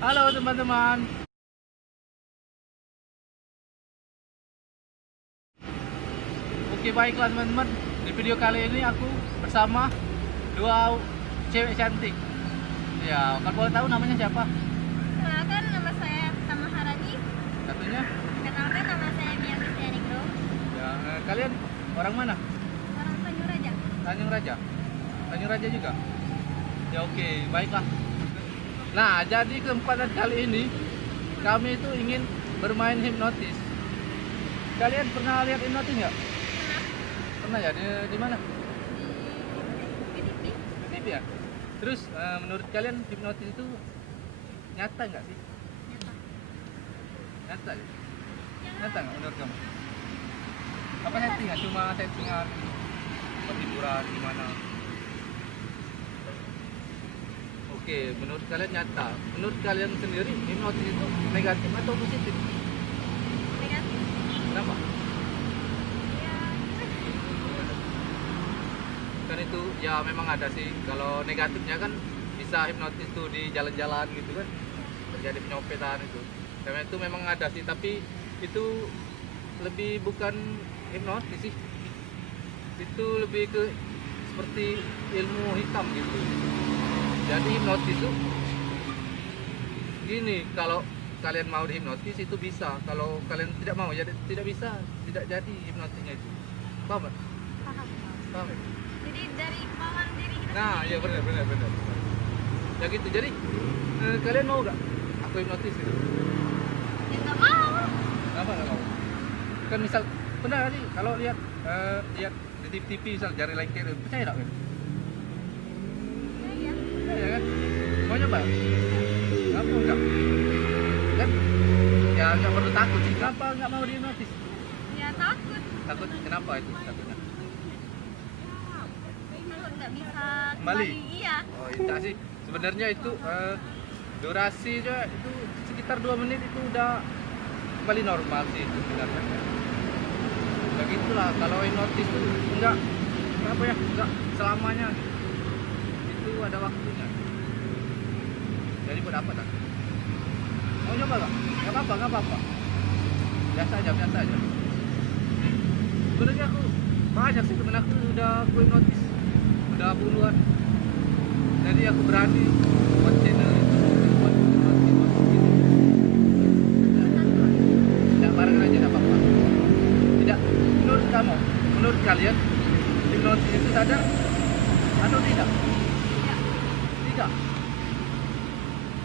Halo teman-teman. Oke, baiklah teman-teman. Di video kali ini aku bersama dua cewek cantik. Ya, kan boleh tahu namanya siapa? Kenalkan, nama saya Tama Harani. Satunya? Kenalkan, nama saya Mia Kristianigro. Ya, kalian orang mana? Orang Tanjung Raja. Tanjung Raja. Tanjung Raja juga. Ya oke, baiklah. Nah, jadi kesempatan kali ini kami itu ingin bermain hipnotis. Kalian pernah lihat hipnotis nggak? Pernah ya? Di mana? Di TV. Di TV ya? Terus menurut kalian hipnotis itu nyata nggak sih? Nyata. Nyata ya? Nyata nggak menurut kamu? Apa settingan? Cuma settingan hiburan gimana? Oke, menurut kalian nyata. Menurut kalian sendiri hipnotis itu negatif atau positif? Negatif. Kenapa? Ya. Kan itu ya memang ada sih. Kalau negatifnya kan bisa hipnotis tuh di jalan-jalan gitu kan, terjadi penyopetan itu. Karena itu memang ada sih, tapi itu lebih bukan hipnotis sih. Itu lebih ke seperti ilmu hitam gitu. Jadi hipnotis itu gini, kalau kalian mau dihipnotis itu bisa, kalau kalian tidak mau jadi tidak bisa, tidak jadi hipnotisnya itu. Paham nggak? Paham. Paham ya? Jadi dari kemauan diri kita Nah, sendiri. ya benar. Ya gitu. Jadi kalian mau nggak aku hipnotis gitu? Ya nggak mau. Kenapa nggak mau? Kan misal pernah nggak sih kalau lihat lihat di TV misal jari lengket itu, percaya nggak? Ya, ya. Ya kan? Mau nyoba? Kenapa enggak? Kan? Ya nggak perlu takut sih. Kenapa nggak mau dihipnotis? Ya takut. Takut? Kenapa itu takutnya? Takut nggak bisa Kembali? Iya. Oh iya sih. Sebenarnya itu durasinya itu sekitar 2 menit itu udah kembali normal sih itu sebenarnya. Begitulah kalau hipnotis itu enggak apa ya, enggak selamanya. Itu ada waktunya. Jadi buat apa tak? Mau nyoba nggak? Nggak apa-apa. Biasa aja. Sebenarnya aku banyak sih temen aku udah aku hipnotis, udah puluhan. Jadi aku berani buat channel itu, buat hipnotis gitu. Tidak barengan aja, tidak apa-apa. Tidak. Menurut kalian hipnotis itu sadar atau tidak? Tidak.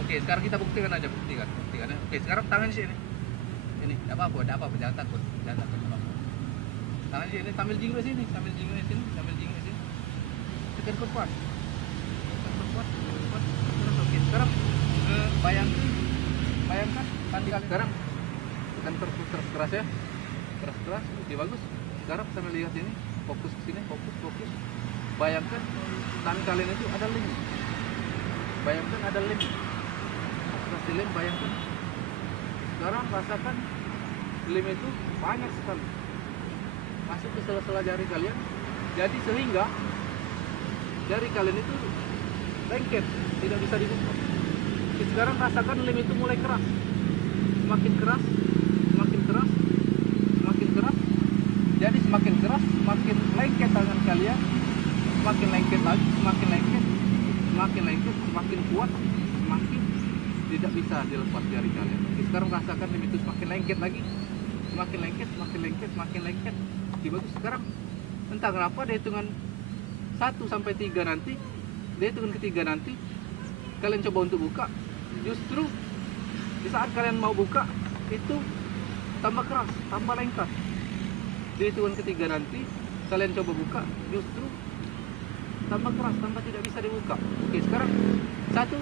Oke, sekarang kita buktikan aja, buktikan ya. Oke, sekarang tangan sini. Ini, tidak apa-apa, jangan takut. Tangan sini sambil jingle sini. Tekan kuat. Terus oke. Sekarang bayangkan tadi kali sekarang tekan terus keras ya. Keras. Oke, bagus. Sekarang sambil lihat ini, fokus ke sini, fokus. Bayangkan tangan kalian itu ada lem. Bayangkan ada lem. Kasih lem, bayangkan. Sekarang rasakan lem itu banyak sekali masuk ke sela-sela jari kalian, jadi sehingga jari kalian itu lengket, tidak bisa dibuka. Sekarang rasakan lem itu mulai keras, semakin keras. Jadi semakin keras, semakin lengket tangan kalian, semakin lengket lagi, semakin kuat, semakin tidak bisa dilepas jari kalian. Sekarang rasakan lem itu semakin lengket lagi, semakin lengket. Oke, bagus. Sekarang entah kenapa di hitungan 1 sampai 3 nanti, di hitungan ketiga nanti kalian coba untuk buka, justru di saat kalian mau buka itu tambah keras, tambah lengket. Di hitungan ketiga nanti kalian coba buka, justru tambah keras, tambah tidak bisa dibuka. Oke, sekarang 1,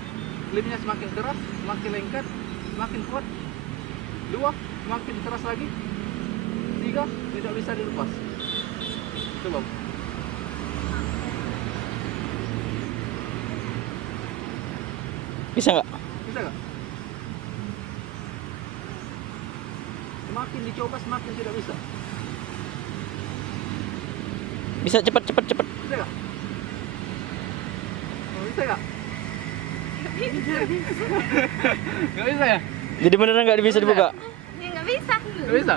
lemnya semakin keras, semakin lengket, semakin kuat. 2, semakin keras lagi. 3, tidak bisa dilepas. Coba. Bisa nggak? Bisa nggak? Semakin dicoba semakin tidak bisa. Bisa cepet. Bisa nggak? Oh, bisa nggak? Nggak bisa ya? Jadi beneran nggak bisa dibuka? Ya nggak bisa. Nggak bisa?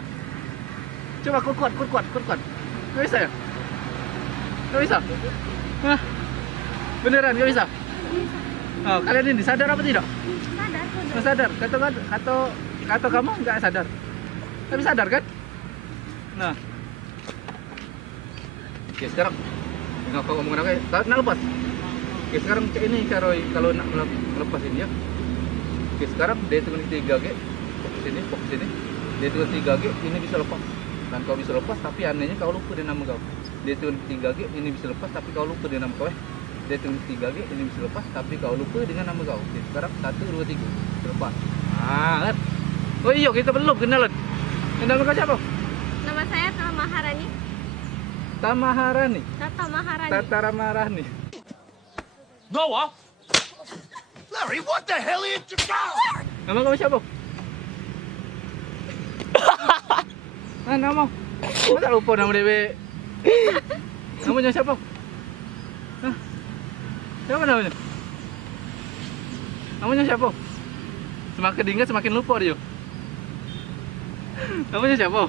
Coba kuat. Nggak bisa ya? Nggak bisa? Hah? Beneran nggak bisa? Oh, kalian ini sadar apa tidak? Sadar kok. Nggak sadar? Kata kamu nggak sadar? Tapi sadar kan? Nah. Oke, sekarang nggak kau ngomong apa? Nak lepas. Oke, sekarang cek ini cara kalau nak melepas ini ya. Oke, sekarang dia hitungan 3 G. Fokus sini. Dia hitungan 3 G, ini bisa lepas. Dan kau bisa lepas, tapi anehnya kau lupa dengan nama kau. Dia hitungan 3 G, ini bisa lepas, tapi kau lupa dengan nama kau. Dia hitungan 3 G, ini bisa lepas, tapi kau lupa dengan nama kau. Oke, sekarang 1, 2, 3, lepas. Ah, kan? Oh iya, kita belum kenalan. Nama kau siapa? Nama saya Tata Maharani. Tamaharani. Tata Maharani. Tatara Marani. Noah? Larry, what the hell is your dog? Nama kau siapa? Nama. Masa lupa nama DB? Namanya siapa? Hah? Siapa namanya? Namanya siapa? Semakin diingat semakin lupa dia. Namanya siapa?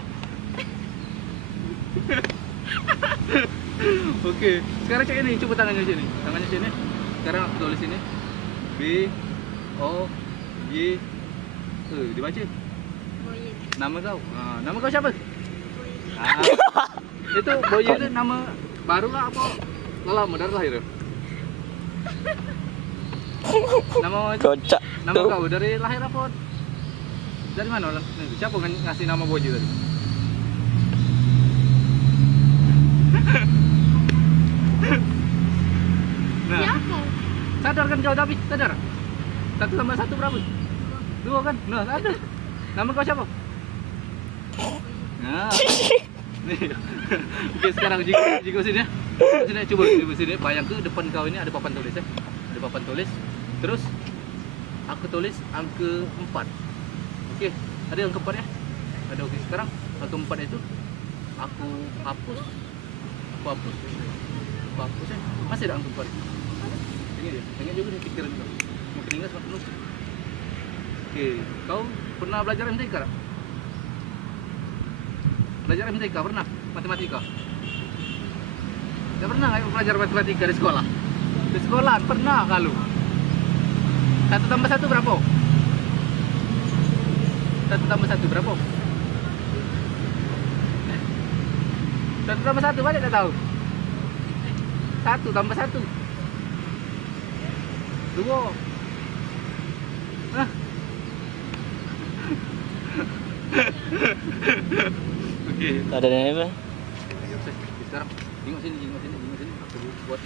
Oke, sekarang cek ini, coba tangannya sini. Tangannya sini. Sekarang aku tulis ini. B O Y dibaca. Boyin. Nama kau. Nah, nama kau siapa? Ah, itu Boy itu nama baru lah apa? Lama dari lahir. Nama Kocak. nama tuh. kau dari lahir apa? Dari mana? Siapa ngasih nama Boy tadi? Nah, Siapa? sadar kan kau tapi sadar? 1 tambah 1 berapa? 2 kan? Nah, sadar. Nama kau siapa? Nah, nih. Oke, sekarang jika sini ya. Sini coba sini. Bayang ke depan kau ini ada papan tulis ya. Ada papan tulis. Terus aku tulis angka 4. Oke, ada angka 4 ya? Ada. Oke, sekarang angka 4 itu aku hapus. Aku hapus ya. Masih ada angka 4. Ingat juga nih pikiran kau. Makin ingat semakin lupa. Oke, kau pernah belajar MTK tak? Belajar MTK pernah? Matematika? Tidak pernah nggak belajar matematika di sekolah? Di sekolah pernah kalau 1 tambah 1 berapa? 1 tambah 1 berapa? 1 tambah 1 banyak tak tahu? 1 tambah 1 2. Hah? Oke. Ada yang apa? Sekarang tengok sini. Aku buat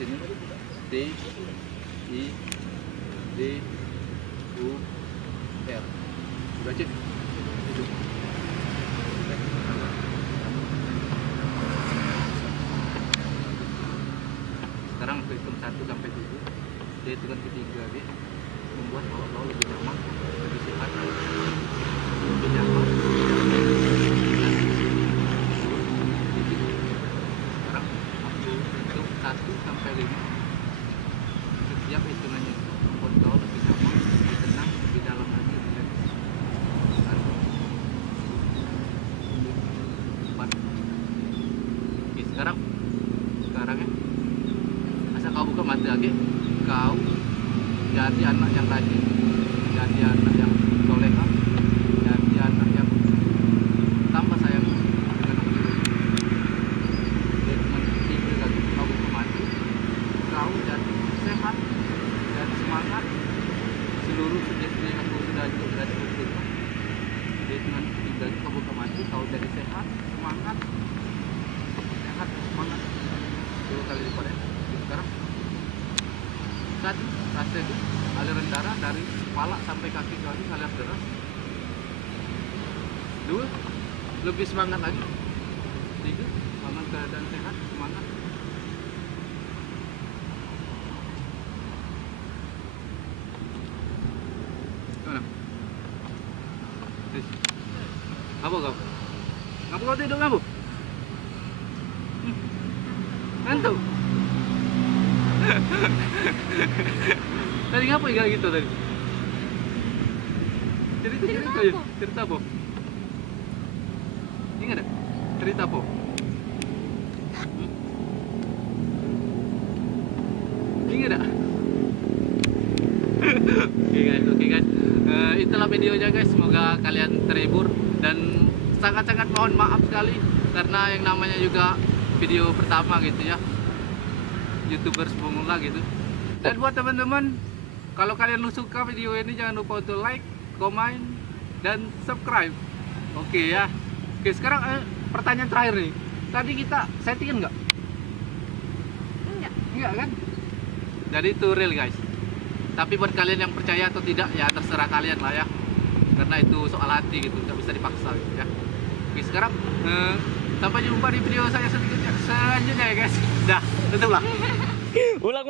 sini. D I D U R. Baca. Itu. Sekarang aku hitung 1 sampai 7. Dia hitungan ketiga dia membuat kau lebih nyaman, lebih sehat, lebih nyaman. Sekarang aku hitung 1 sampai 5. Setiap hitungannya membuat kau lebih nyaman, lebih tenang, lebih dalam lagi. 4. Oke, sekarang ya. Asal kau buka mata lagi, kau jadi anak yang rajin, jadi anak yang soleha, jadi anak yang tambah sayang dengan aku. Jadi cuma 3 kali kau buka mata, kau jadi sehat, jadi semangat. Seluruh sugesti yang aku sudah buktikan. Jadi cuma 3 kali kau buka mata, kau jadi sehat, semangat, semangat. 2 kali lipat ya. Sekarang 1, rasa itu aliran darah dari kepala sampai kaki kau ini aliran deras. 2, lebih semangat lagi. 3, bangun keadaan sehat, semangat. Gimana? Tis. Apa kau? Ngapa kau tidur ngapa? Ngantuk? Tadi ngapa ya gitu tadi? Cerita Cerita aja. apa? Cerita apa? Ingat tak? Cerita apa? Ingat tak? Oke guys. Itulah videonya guys. Semoga kalian terhibur dan sangat-sangat mohon maaf sekali karena yang namanya juga video pertama gitu ya. YouTubers pemula gitu. Dan buat teman-teman, kalau kalian suka video ini jangan lupa untuk like, komen, dan subscribe. Oke ya. Oke, sekarang pertanyaan terakhir nih. Tadi kita settingan nggak? Enggak. Enggak kan? Jadi itu real guys. Tapi buat kalian yang percaya atau tidak ya terserah kalian lah ya. Karena itu soal hati gitu, nggak bisa dipaksa gitu ya. Oke, sekarang sampai jumpa di video saya selanjutnya ya guys. Dah, tutup lah. Ulang.